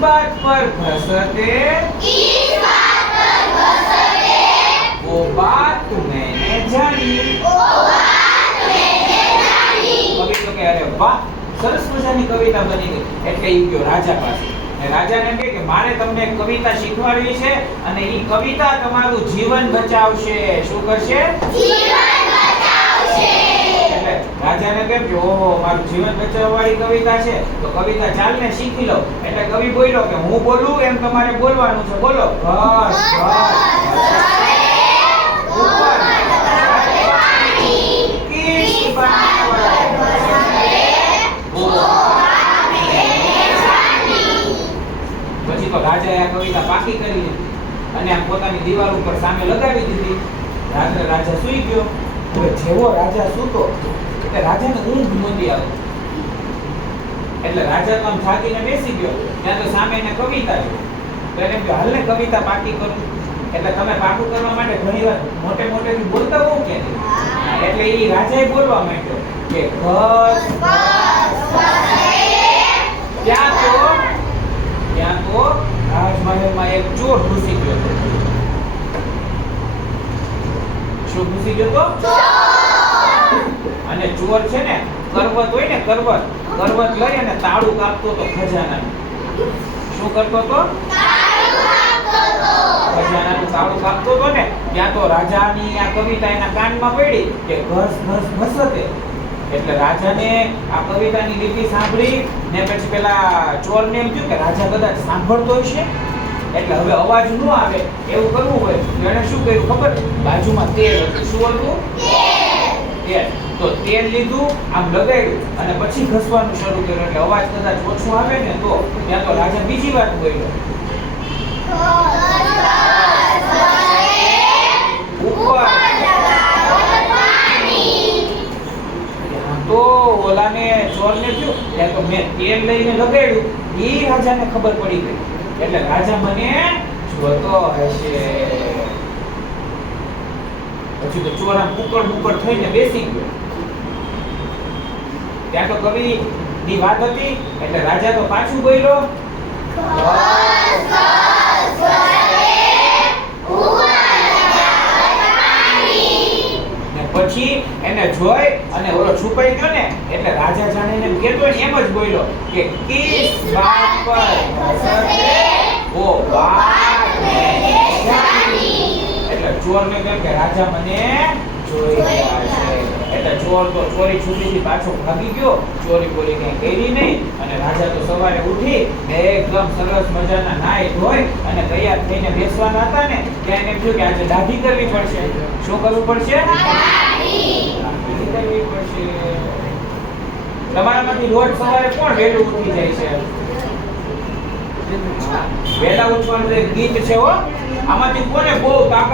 बात पर घसते इस बात पर घसटे वो बात मैंने जानी ओ बात मैंने जानी કવિ તો કે અરે વાહ સરસ મજાની કવિતા બની ગઈ એટલે ઈ ગયો રાજા પાસે ને રાજાને એમ કહે કે મારે તમને એક કવિતા શીખવાડવી છે અને ઈ કવિતા તમારું જીવન બચાવશે શું કરશે જીવન બચાવશે એટલે રાજાને કેમ કે, ઓહો, મારું જીવન બચાવવાળી કવિતા છે. તો કવિતા ચાલને શીખી લો એટલે કવિ બોલ્યો કે, હું બોલું એમ તમારે બોલવાનું છે. બોલો વો પછી તો રાજાએ આ કવિતા પાકી કરી અને પોતાની દિવાલ ઉપર સામે લગાવી દીધી. રાત્રે રાજા સુઈ ગયો. હવે જેવો રાજા સૂતો એટલે રાજાને ઊંઘ નહોતી આવતી એટલે રાજા તો આમ થાકીને બેસી ગયો. ત્યાં તો સામે એને કવિતા છે. તો એને એમ કે હાલને કવિતા પાકી કરું. એટલે તમે પાકું કરવા માટે ઘણી વાર મોટે મોટેથી બોલતા હોવ કે એટલે એ રાજાએ બોલવા માંડ્યો કે ઘસ ત્યાં તો ત્યાં તો રાજમહેલમાં એક ચોર ઘૂસી ગયો હતો શું ઘૂસી ગયો અને ચોર છે ને, કરવત હોય ને, કરવત. કરવત લઈ અને તાળું કાપતો તો ખજાના શું કરતો તો? ખજાનાનું તાળું કાપતો તો ને, ત્યાં તો રાજાની આ કવિતા એના કાનમાં પડી કે ઘસ ઘસ, ઘસતે. એટલે રાજાને આ કવિતાની લીટી સાંભળી ને પછી પેલા ચોરને એમ થયું કે રાજા કદાચ સાંભળતો હશે? એટલે હવે અવાજ ન આવે, એવું કરવું હોય તો એને શું કર્યું ખબર? બાજુમાં તેલ હતું. શું હતું? તેલ. તો તેલ લીધું, આમ લગાડ્યું, અને પછી ઘસવાનું શરૂ કર્યું. એટલે અવાજ કદાચ ઓછું આવે ને, તો ત્યાં તો રાજા બીજી વાત બોલ્યો. ઉપર તો ઓલાને ચોરને થયું ત્યાં તો મેં તેલ લઈને લગાડ્યું. એ રાજાને ખબર પડી ગઈ. એટલે રાજા મને જોતો હશે પછી તો ચોર કુકડ બુકડ થઈને બેસી ગયો. ત્યાં તો કવિ ની વાત હતી, એટલે રાજા તો પાછું બોલ્યો પછી એને જોઈ અને ઓલો છુપાઈ ગયો ને, એટલે રાજા જાણે કેતો એમ જ બોલ્યો કે, કિસ બાત પર હસતે વો બાત મેને એટલે ચોરને કેમ કે રાજા મને જોઈ રહ્યા છે. એટલે ચોર તો ચોરી છુપીથી પાછો ભાગી ગયો. ચોરી બોલી કઈ કરી નહીં. અને રાજા તો સવારે ઉઠી એકદમ સરસ મજાના નાય ધોઈ અને તૈયાર થઈને બેસવાના હતા ને, ત્યાં એમ થયું કે આજે દાઢી કરવી પડશે. શું કરવું પડશે? દાઢી કરવી પડશે. તમારામાંથી રોજ સવારે કોણ વહેલું ઉઠી જાય છે? વહેલા ઉઠવાનું એક ગીત છે હો આમાંથી કોને બહુ તાકાત